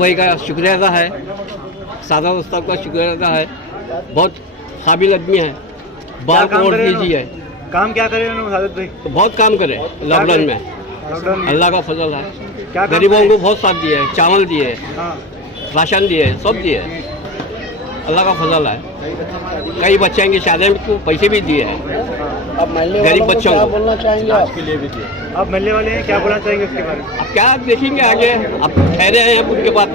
भाई का शुक्रिया अदा है, सादा उस्ताद का शुक्रिया अदा है। बहुत काबिल आदमी है, बाल को वोट दीजिए। काम क्या करे उन्होंने सादत भाई? तो बहुत काम करे लॉकडाउन में, अल्लाह का फजल है। गरीबों को बहुत साथ दिए, चावल दिए, राशन दिए, सब दिए, अल्लाह का फजल है। कई बच्चे की शादी में तो पैसे भी दिए हैं, गरीब बच्चों को बोलना चाहेंगे के लिए भी दिए। आप मिलने वाले हैं, क्या बोलना चाहेंगे उसके बारे में? अब क्या देखेंगे आगे, अब ठहरे हैं उनके बाद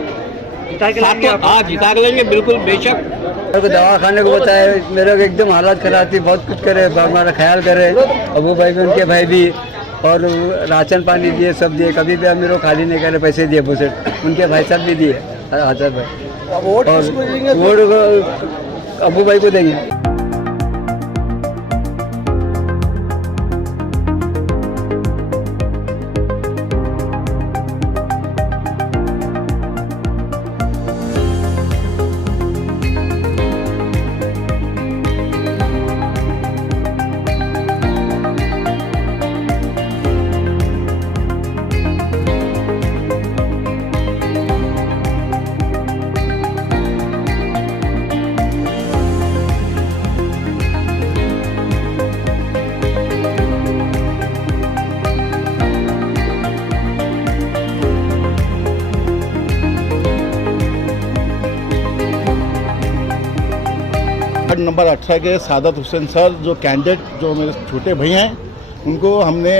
जिता के लाएंगे आप? हाँ जिता के लेंगे बिल्कुल बेशक। मेरे को दवा खाने को बताया, मेरे को एकदम हालत खराब थी, बहुत कुछ करे, हमारा ख्याल करे। अबू भाई भी, उनके भाई भी, और राशन पानी दिए, सब दिए, कभी भी मेरे को खाली नहीं करे, पैसे दिए बुसेट, उनके भाई साहब भी दिए, हाजर भाई। वोट अबू भाई को देंगे। वार्ड नंबर 18 के सादत हुसैन सर जो कैंडिडेट, जो मेरे छोटे भाई हैं, उनको हमने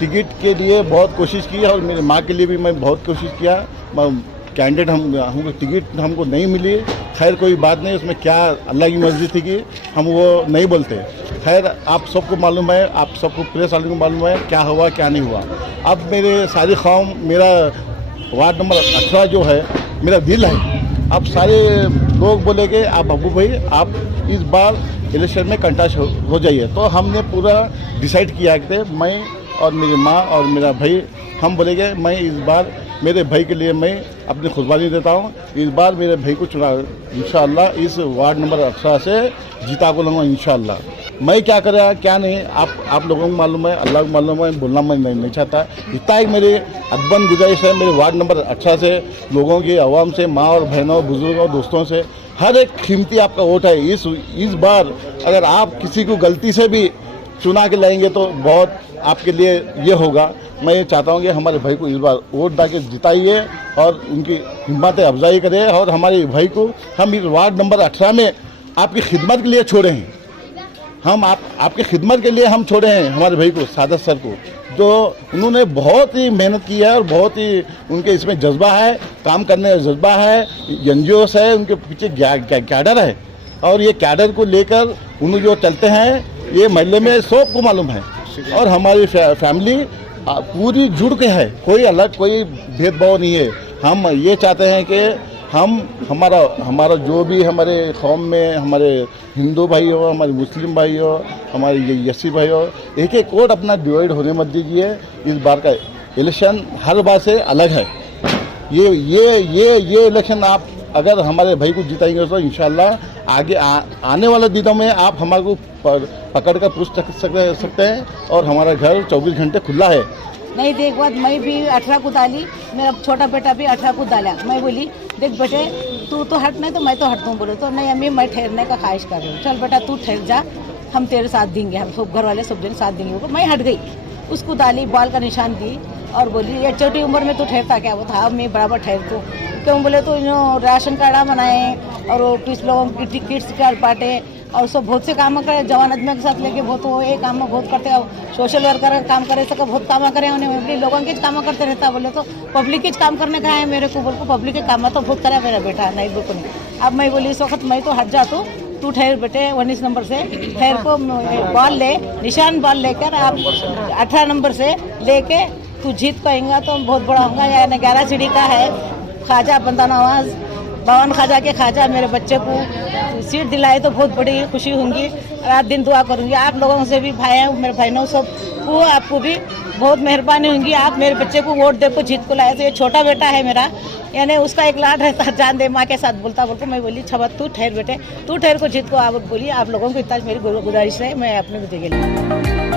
टिकट के लिए बहुत कोशिश की और मेरी माँ के लिए भी मैं बहुत कोशिश किया। कैंडिडेट हमको टिकट हमको नहीं मिली। खैर कोई बात नहीं, उसमें क्या अल्लाह की मर्जी थी कि हम वो नहीं बोलते। खैर आप सबको मालूम है, आप सबको प्रेस वाले को मालूम है क्या हुआ क्या नहीं हुआ। अब मेरे सारी कौम, मेरा वार्ड नंबर 18 जो है मेरा दिल है। अब सारे लोग बोले कि आप अबू भाई आप इस बार इलेक्शन में कंटेस्ट हो जाइए। तो हमने पूरा डिसाइड किया कि मैं और मेरी माँ और मेरा भाई, हम बोले कि मैं इस बार मेरे भाई के लिए मैं अपनी कुर्बानी देता हूँ। इस बार मेरे भाई को चुना इंशाअल्लाह इस वार्ड नंबर 18 से जीता को लूँगा इंशाअल्लाह। मैं क्या करा क्या नहीं आप लोगों को मालूम है, अल्लाह को मालूम है, बोलना मैं नहीं चाहता। इतना एक मेरी अदबन गुजारिश है मेरे वार्ड नंबर 18 से, लोगों की, आवाम से, माँ और बहनों, बुजुर्गों, दोस्तों से, हर एक कीमती आपका वोट है। इस बार अगर आप किसी को गलती से भी चुना के लाएंगे तो बहुत आपके लिए ये होगा। मैं ये चाहता हूँ कि हमारे भाई को इस बार वोट डाल के जिताइए और उनकी हिम्मत अफजाई करें। और हमारे भाई को हम इस वार्ड नंबर 18 में आपकी खिदमत के लिए छोड़े हैं। हम आपकी खिदमत के लिए हम छोड़े हैं हमारे भाई को, सादत सर को, जो उन्होंने बहुत ही मेहनत की है और बहुत ही उनके इसमें जज्बा है, काम करने का जज्बा है, एनजीओस है, उनके पीछे कैडर है। और ये कैडर को लेकर उन्होंने जो चलते हैं ये महल्ले में सबको मालूम है। और हमारी फैमिली पूरी जुड़ के है, कोई अलग कोई भेदभाव नहीं है। हम ये चाहते हैं कि हमारा जो भी हमारे कौम में हमारे हिंदू भाई हो, हमारे मुस्लिम भाई हो, हमारे यसी भाई हो, एक एक वोट अपना डिवाइड होने मत दीजिए। इस बार का इलेक्शन हर बार से अलग है। ये इलेक्शन आप अगर हमारे भाई को जिताएंगे तो इंशाल्लाह आगे आने वाले दिनों में आप हमारे को पकड़ कर पूछ सकते हैं और हमारा घर 24 घंटे खुला है। नहीं देख बात, मैं भी 18 को डाली, मेरा छोटा बेटा भी 18 को डाला। मैं बोली देख बेटे तू तो हट, नहीं तो मैं तो हट दूँ। बोले तो नहीं अम्मी मैं ठहरने का ख्वाहिश कर रही हूँ, चल बेटा तू ठहर जा, हम तेरे साथ देंगे, हम सब घर वाले सब जन साथ देंगे। मैं हट गई, उसको डाली, बाल का निशान दी और बोली ये छोटी उम्र में तो ठहरता क्या? वो था मैं बराबर ठहरती हूँ। क्यों बोले तो राशन कार्ड बनाए और वो किस लोगों की टिकट्स कार्ड बांटे और सब बहुत से काम करे, जवान आदमी के साथ लेके बहुत वो ये काम बहुत करते हैं। सोशल वर्कर काम करे सका बहुत काम करे, उन्हें लोगों के काम करते रहता। बोले तो पब्लिक के काम करने का है मेरे को, बोल को पब्लिक के काम तो बहुत करा मेरा बेटा, नहीं बिल्कुल नहीं। अब मैं बोली इस वक्त मैं तो हट जाता हूँ, तू ठहर बेटे 19 नंबर से ठहर को बॉल ले, निशान बॉल लेकर आप 18 नंबर से लेके तू जीत पाएंगा तो बहुत बड़ा होगा। यानी 11 सीढ़ी का है, ख्वाजा बंदा नवाज भवन ख्वाजा के ख्वाजा मेरे बच्चे को सीट दिलाए तो बहुत बड़ी खुशी होंगी। रात दिन दुआ करूंगी। आप लोगों से भी भाई मेरे बहनों सब को आपको भी बहुत मेहरबानी होंगी। आप मेरे बच्चे को वोट दे को जीत को लाए। तो ये छोटा बेटा है मेरा, यानी उसका एक लाड रहता जान दे माँ के साथ बोलता बोलकर मैं बोली छबा तू ठहर बेटे, तू ठहर को जीत को आप बोली। आप लोगों को इतना मेरी गुजारिश है, मैं अपने बेटे के लिए।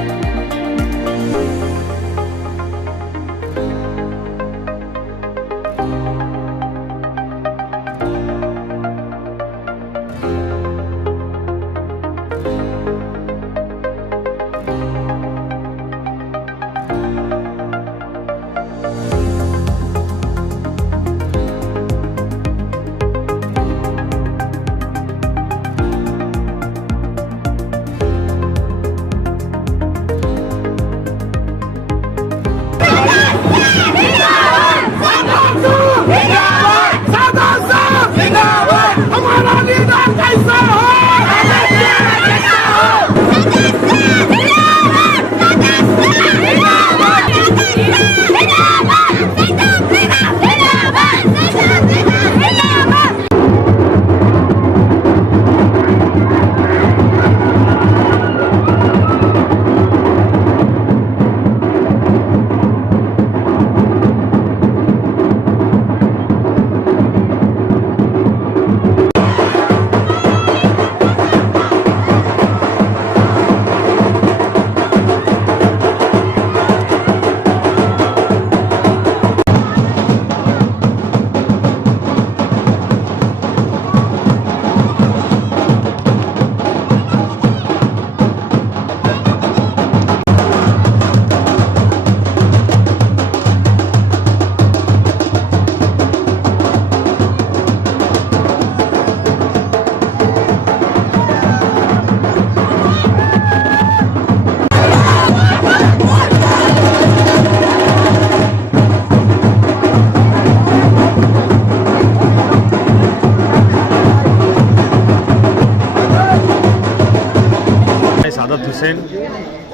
हुसैन,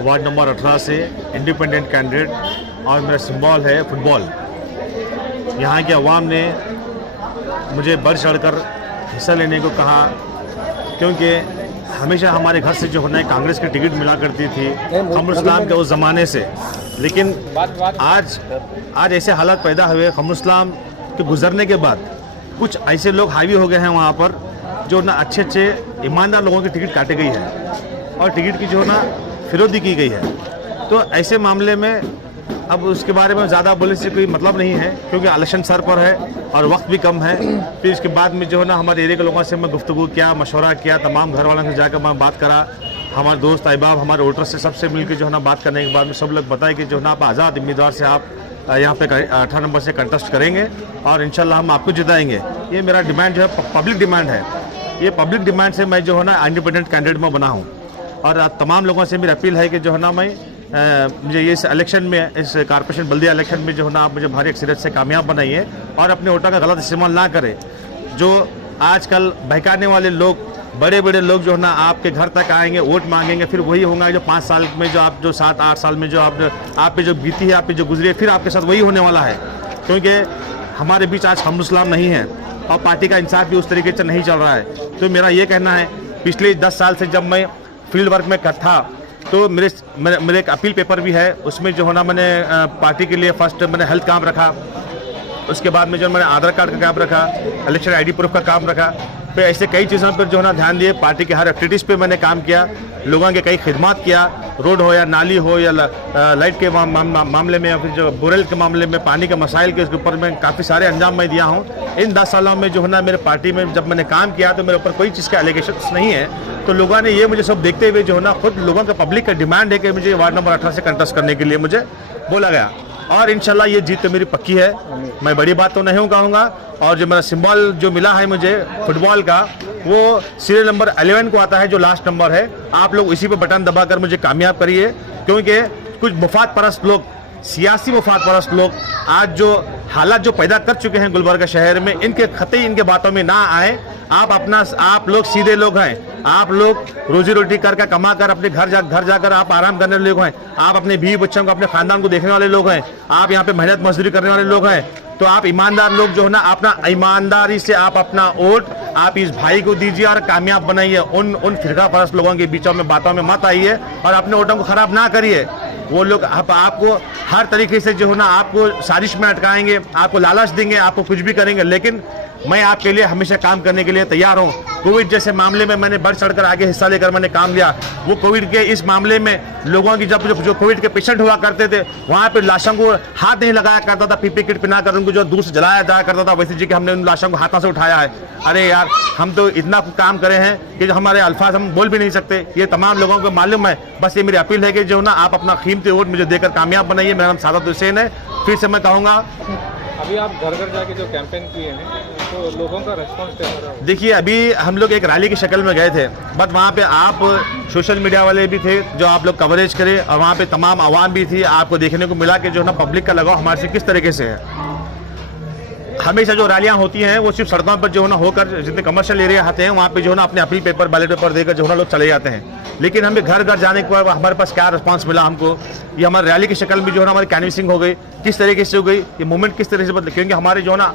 वार्ड नंबर 18 से इंडिपेंडेंट कैंडिडेट, और मेरा सिंबल है फुटबॉल। यहाँ की आवाम ने मुझे बढ़ चढ़कर हिस्सा लेने को कहा, क्योंकि हमेशा हमारे घर से जो है कांग्रेस की टिकट मिला करती थी कमरुल इस्लाम के उस ज़माने से। लेकिन आज ऐसे हालात पैदा हुए कमरुल इस्लाम के गुजरने के बाद, कुछ ऐसे लोग हावी हो गए हैं वहाँ पर जो ना अच्छे ईमानदार लोगों की टिकट काटी गई है और टिकट की जो ना फिरौती की गई है। तो ऐसे मामले में अब उसके बारे में ज़्यादा बोलने से कोई मतलब नहीं है, क्योंकि इलेक्शन सर पर है और वक्त भी कम है। फिर इसके बाद में जो है ना हमारे एरिया के लोगों से मैं गुफ्तगू किया, मशवरा किया, तमाम घर वालों से जाकर मैं बात करा, हमारे दोस्त अहबाब, हमारे वोटर से सबसे मिलकर जो है ना बात करने के बाद में सब लोग बताए कि जो है ना आप आज़ाद उम्मीदवार से आप यहाँ पे 18 नंबर से कंटेस्ट करेंगे और इंशाल्लाह हम आपको जिताएंगे। ये मेरा डिमांड जो है पब्लिक डिमांड है। ये पब्लिक डिमांड से मैं जो है ना इंडिपेंडेंट कैंडिडेट में बना हूँ और तमाम लोगों से मेरी अपील है कि जो है ना मैं मुझे इस इलेक्शन में, इस कारपोरेशन बल्दिया इलेक्शन में जो है ना आप मुझे भारी अक्सरियत से कामयाब बनाइए और अपने वोटर का गलत इस्तेमाल ना करें। जो आजकल बहकाने वाले लोग, बड़े बड़े लोग जो है ना आपके घर तक आएंगे, वोट मांगेंगे, फिर वही होगा जो 5 साल में, जो आप जो 7-8 साल में जो आप पे जो बीती है, आप पे जो गुजरी है, फिर आपके साथ वही होने वाला है। क्योंकि हमारे बीच आज कमरुल इस्लाम नहीं है और पार्टी का इंसाफ भी उस तरीके से नहीं चल रहा है। तो मेरा ये कहना है, पिछले 10 साल से जब मैं फील्ड वर्क में था तो मेरे एक अपील पेपर भी है, उसमें जो है ना मैंने पार्टी के लिए फर्स्ट मैंने हेल्थ काम रखा, उसके बाद में जो मैंने आधार कार्ड का काम रखा, इलेक्शन आईडी प्रूफ का काम रखा, फिर ऐसे कई चीज़ों पर जो है ना ध्यान दिए, पार्टी के हर एक्टिविटीज़ पे मैंने काम किया, लोगों के कई खिदमत किया, रोड हो या नाली हो या लाइट के मामले में या फिर जो बोरेल के मामले में, पानी के मसाइल के ऊपर मैं काफ़ी सारे अंजाम मैं दिया हूँ। इन 10 सालों में जो है ना मेरे पार्टी में जब मैंने काम किया तो मेरे ऊपर कोई चीज़ का एलिगेशन नहीं है। तो लोगों ने ये मुझे सब देखते हुए जो है ना खुद लोगों का पब्लिक का डिमांड है कि मुझे वार्ड नंबर 18 से कंटेस्ट करने के लिए मुझे बोला गया और इंशाल्लाह ये जीत तो मेरी पक्की है। मैं बड़ी बात तो नहीं कहूँगा। और जो मेरा सिंबल जो मिला है मुझे फुटबॉल का, वो सीरियल नंबर 11 को आता है, जो लास्ट नंबर है। आप लोग इसी पे बटन दबाकर मुझे कामयाब करिए, क्योंकि कुछ मुफाद परस्त लोग, सियासी मुफाद परस्त लोग आज जो हालात जो पैदा कर चुके हैं गुलबर्गा शहर में, इनके खतई इनके बातों में ना आए। आप लोग सीधे लोग हैं, आप लोग रोजी रोटी करके कमा कर अपने घर जाकर आप आराम करने वाले लोग हैं, आप अपने बीवी बच्चों को, अपने खानदान को देखने वाले लोग हैं, आप यहाँ पे मेहनत मजदूरी करने वाले लोग हैं। तो आप ईमानदार लोग जो है ना अपना ईमानदारी से आप अपना वोट आप इस भाई को दीजिए और कामयाब बनाइए। उन फिरका परस्त लोगों के बीचों में बातों में मत आइए और अपने वोटों को खराब ना करिए। वो लोग आपको हर तरीके से जो है ना आपको साजिश में अटकाएंगे, आपको लालच देंगे, आपको कुछ भी करेंगे, लेकिन मैं आपके लिए हमेशा काम करने के लिए तैयार हूँ। कोविड जैसे मामले में मैंने बढ़ चढ़कर आगे हिस्सा लेकर मैंने काम लिया। वो कोविड के इस मामले में लोगों की जब जो कोविड के पेशेंट हुआ करते थे, वहाँ पे लाशों को हाथ नहीं लगाया करता था, पीपी किट पहना कर उनको जो दूर से जलाया जाया करता था, वैसे जी कि हमने उन लाशों को हाथों से उठाया है। अरे यार, हम तो इतना काम करे हैं कि जो हमारे अल्फाज हम बोल भी नहीं सकते। ये तमाम लोगों को मालूम है। बस ये मेरी अपील है कि जो ना आप अपना कीमती वोट मुझे देकर कामयाब बनाइए। मेरा नाम सादत हुसैन है। फिर से मैं कहूँगा, अभी आप घर घर जाके जो कैंपेन किए हैं तो लोगों का रेस्पॉन्स कैसा रहा? देखिए, अभी हम लोग एक रैली की शक्ल में गए थे, बट वहाँ पे आप सोशल मीडिया वाले भी थे जो आप लोग कवरेज करें, और वहाँ पे तमाम आवाम भी थी। आपको देखने को मिला कि जो ना पब्लिक का लगाव हमारे से किस तरीके से है। हमेशा जो रैलियाँ होती हैं वो सिर्फ सड़कों पर जो है ना होकर, जितने कमर्शियल एरिया आते हैं वहाँ पे जो है ना अपने अपील पेपर, बैलेट पेपर देकर जो है ना लोग चले जाते हैं। लेकिन हमें घर घर जाने के बाद हमारे पास क्या रिस्पांस मिला हमको, ये हमारी रैली की शक्ल में जो है ना हमारी कैनवसिंग हो गई, किस तरीके से हो गई, ये मूवमेंट किस तरीके से बदले। क्योंकि हमारे जो है ना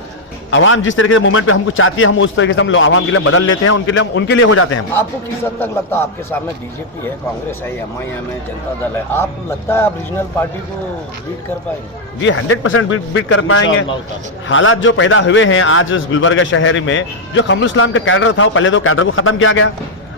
आवाम जिस तरीके से मूवमेंट पे हमको चाहती है, हम उस तरीके से हम लोग आवाम के लिए बदल लेते हैं, उनके लिए हो जाते हैं। आपको किस हद तक लगता है, आपके सामने बीजेपी है, कांग्रेस है, MIM है, जनता दल है, आप लगता है आप रीजनल पार्टी को बीट कर पाएंगे? जी 100% बीट कर पाएंगे। हालात जो पैदा हुए हैं आज इस गुलबर्गा शहर में, जो कमरुल इस्लाम का कैडर था, पहले तो कैडर को खत्म किया गया,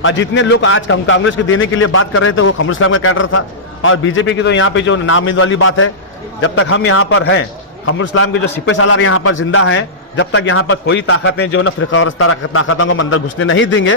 और जितने लोग आज हम कांग्रेस के देने के लिए बात कर रहे थे वो कमरुल इस्लाम का कैडर था। और बीजेपी की तो यहाँ पे जो नाउम्मीद वाली बात है, जब तक हम यहाँ पर हैं, कमरुल इस्लाम के जो सिपह सालार यहाँ पर जिंदा हैं, जब तक यहाँ पर कोई ताकतें जो है ना फिरकावारस्ता ताकतों को अंदर घुसने नहीं देंगे,